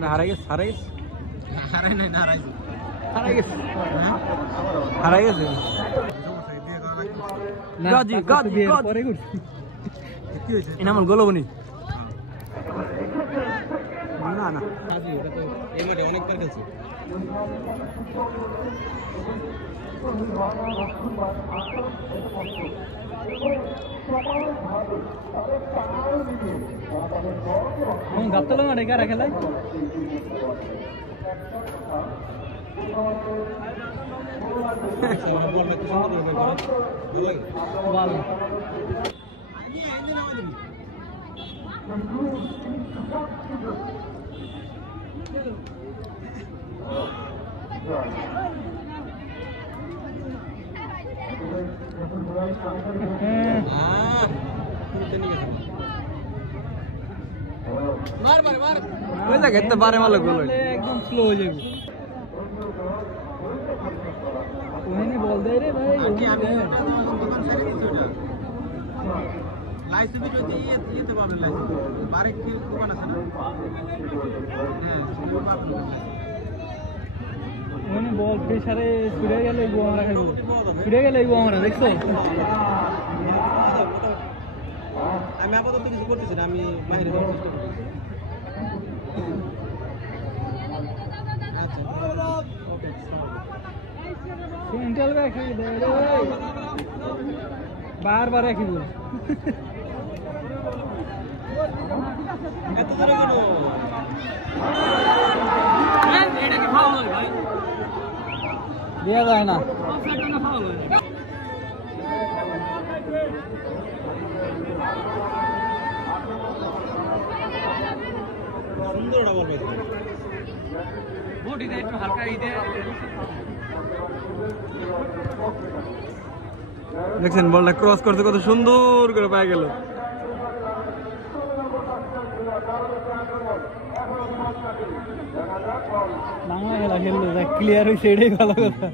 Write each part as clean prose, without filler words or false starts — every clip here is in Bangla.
না হারাই গেছে হারাই গেছে হারাই নাই না হারাই গেছে হারাই গেছে গাজি গাজি পরে করছি এনামল গোলবনি না না গাজি ওটা তো এই মাঠে অনেকবার খেলছে গাতলা মাঠে কারা খেলায় मार मार मार वैसा कहते बारे वाला गोल एकदम स्लो हो जाएगा उन्हें नहीं बोल दे रे भाई लाइसेंस भी जो ये तो बाबू लाइसेंस बारे की दुकान है ना उन्हें बोल बेचारे छुड़े गए वो हमारा है वो छुड़े गए वो हमारा देखो আমি আপাতত কিছু করতেছি না আমি বাইরে যাওয়ার চেষ্টা করতেছি আচ্ছা ওকে সিঙ্গেল ব্যাক দে রে বারবার একই বল এত দূরে কেন এটা কি ফাউল হয় ভাই দেয়া যায় না অফসাইড না ফাউল হয় সুন্দর একটা বল পেয়েছে বডিটা একটু হালকা ইদে দেখছেন বলটা ক্রস করতে কত সুন্দর করে পায় গেল বাংলা খেলা খেললো দেখ ক্লিয়ার হয়েছে এটাই ভালো কথা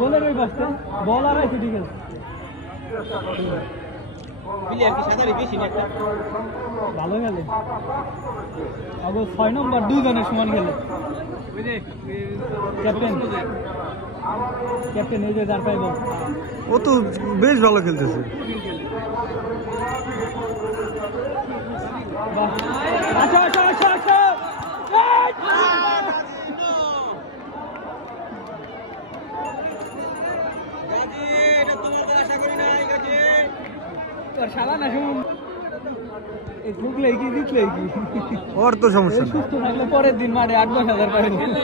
বলের ওই পাশে বল আর আছে ঠিক আছে প্লেয়ার কি সাদারি বেশি না একটা ভালো খেলে আগে 6 নম্বর দুইজনের সমান খেলে ওই যে ক্যাপ্টেন এই যে যার পাইবো ও তো বেশ ভালো খেলতেছে আচ্ছা আচ্ছা আচ্ছা আচ্ছা গাজি এটা তোমার তো আশা করি নাই গাজি তোর শালা না শুন এই ঢুকলে কি দিতলে কি ওর তো সমস্যা সুস্থ থাকলে পরের দিন মাঠে 8-10,000 করে খেলে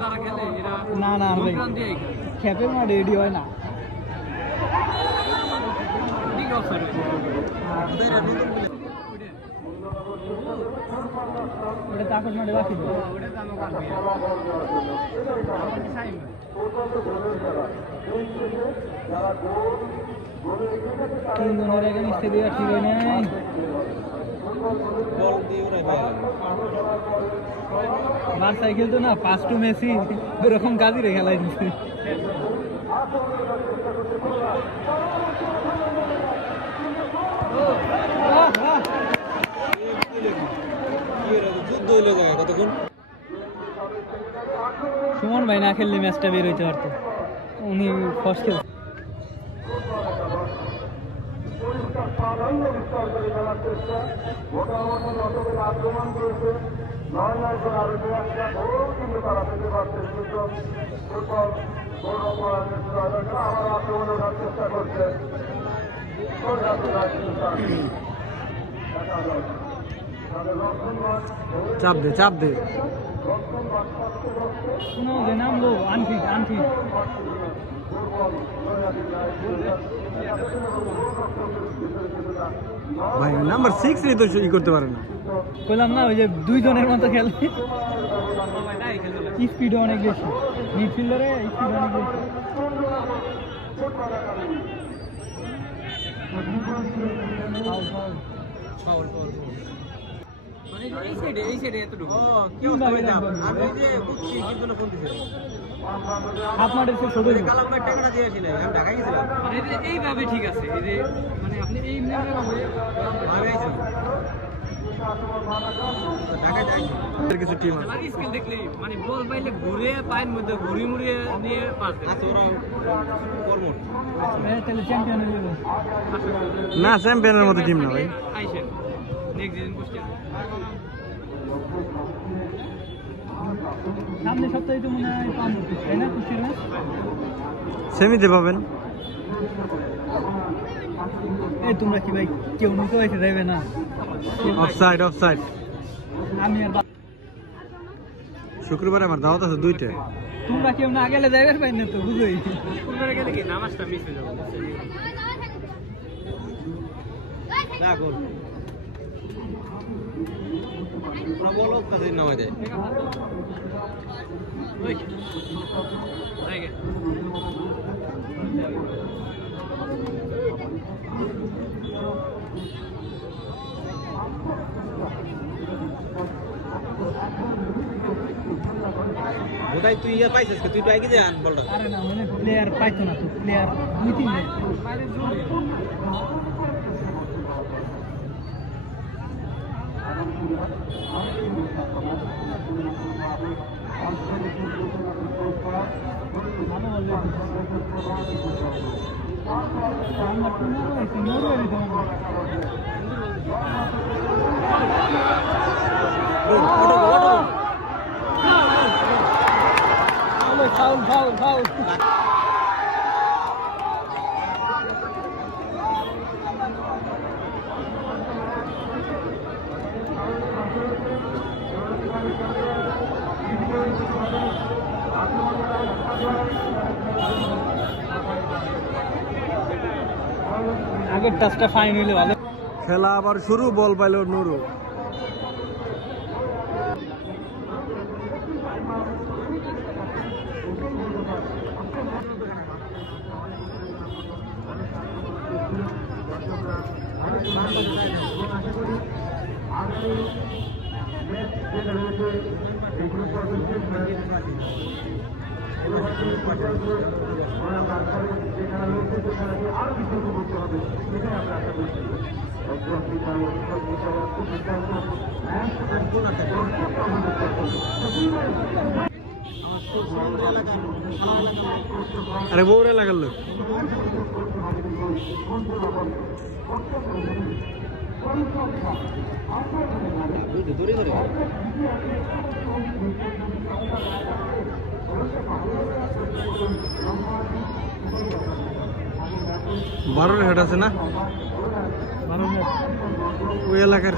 তারা খেলে এরা না না ভাই খেপের মাঠে রেডি হয় না ঠিক আছে ওদের নতুন ওটা তাকত মাঠে বাকি ওটা জানো কাটবে আমার কি সাইন তিন জনের এখানে স্টেডিয়াম ঠিক হয় নাই বল দিয়ে বার সাইকেল তো না 5 মেসি এরকম কাজই রে খেলাই দিচ্ছে সুমন ভাই না খেললে ম্যাচটা বের হইতে পারতো উনি ফার্স্ট চাপ দে চাপ দে শুনো যে নাম লো আনফিট ভাই নাম্বার 6 রে তো ই করতে পারে না কইলাম না ওই যে দুইজনের মতো খেলে স্পিড অনেক বেশি মিডফিল্ডারে স্পিড অনেক বেশি ফাউল এই সাইডে এতটুকু কেউ আমি যে বুঝছি কিন্তু না ফোন দিছে আপনার এসে ছোট কালাম ভাই টাকাটা দিয়েছিলেন আমি ঢাকায় গেছিলাম এইভাবে ঠিক আছে এই যে মানে আপনি এই ভাবে আমি আইছি ঢাকায় যাই কিছু টিম আছে লাগি স্কিল দেখলেই মানে বল পাইলে ঘুরে পায়ের মধ্যে ঘুরি মুড়িয়ে নিয়ে পাস দেয় আচ্ছা ওরা কর্মট তাহলে চ্যাম্পিয়ন হয়ে যাবে না চ্যাম্পিয়নের মতো টিম না ভাই আইসেন নেক্সট দিন পোস্টে সামনে সপ্তাহে তো মনে হয় পাবো তাই না কুস্তির ম্যাচ সেমিতে পাবেন এই তোমরা কি ভাই কেউ নৌকা বাইতে যাবে না অফসাইড অফসাইড আমি আর শুক্রবারে আমার দাওয়াত আছে 2টা তোমরা কেউ না গেলে যাইবে পাই না তো বুঝোই তোমরা গেলে কি নামাজটা মিস হয়ে যাবে দেখো পুরো বলো কাজে নামাজে ওই আগে বোধহয় তুই ইয়া পাইছিস তুই তো আগে যান বলটা আরে না মানে প্লেয়ার পাইতো না তো প্লেয়ার 2-3 নেই ফাউল ফাউল ফাউল আগের টাচটা ফাইন হইলে ভালো খেলা আবার শুরু বল পাইলো নুরু আরে বউরে লাগালো বারোর হেড আছে না ওই এলাকার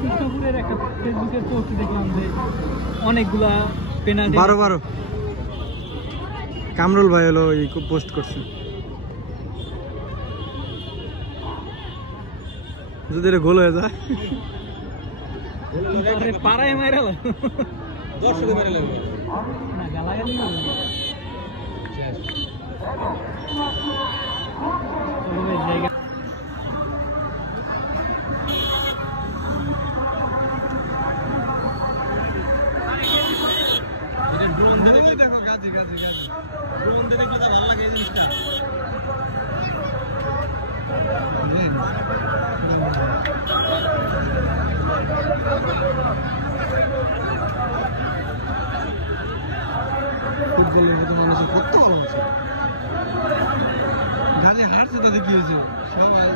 কৃষ্ণপুরের একটা ফেসবুকের পোস্ট দেখলাম যে অনেকগুলা পেনাল্টি 12 কামরুল ভাই হলো এই পোস্ট করছে যদি এটা গোল হয়ে যায় পাড়ায় মেরে দর্শকে মেরে লাগবে না গালাগালি জায়গা ড্রোন দেখলে দেখো গাজি গাজি গাজি ড্রোন দেখলে তো ভালো লাগে এই জিনিসটা ফুটবলের মতো মানুষ কত বড় আছে গালি হারছে তো দেখিয়েছে সবাই